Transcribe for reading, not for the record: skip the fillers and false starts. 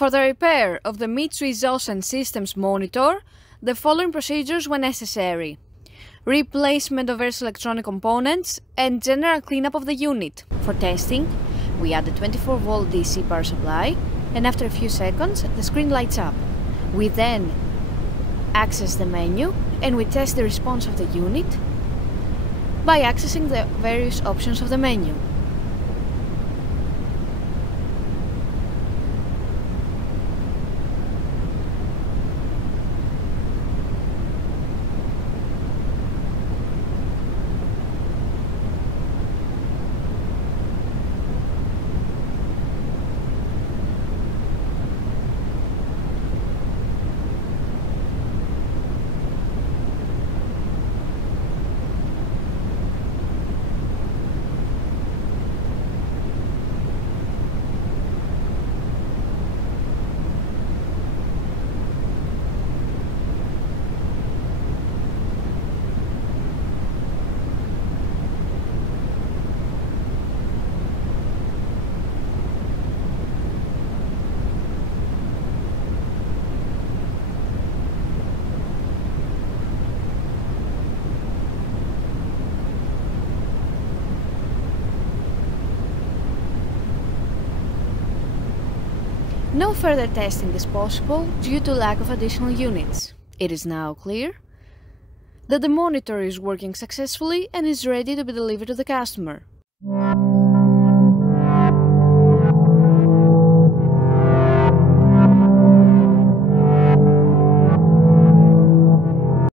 For the repair of the Mitsui Zosen system's monitor, the following procedures were necessary: replacement of various electronic components and general cleanup of the unit. For testing, we add a 24-volt DC power supply, and after a few seconds the screen lights up. We then access the menu and we test the response of the unit by accessing the various options of the menu. No further testing is possible due to lack of additional units. It is now clear that the monitor is working successfully and is ready to be delivered to the customer.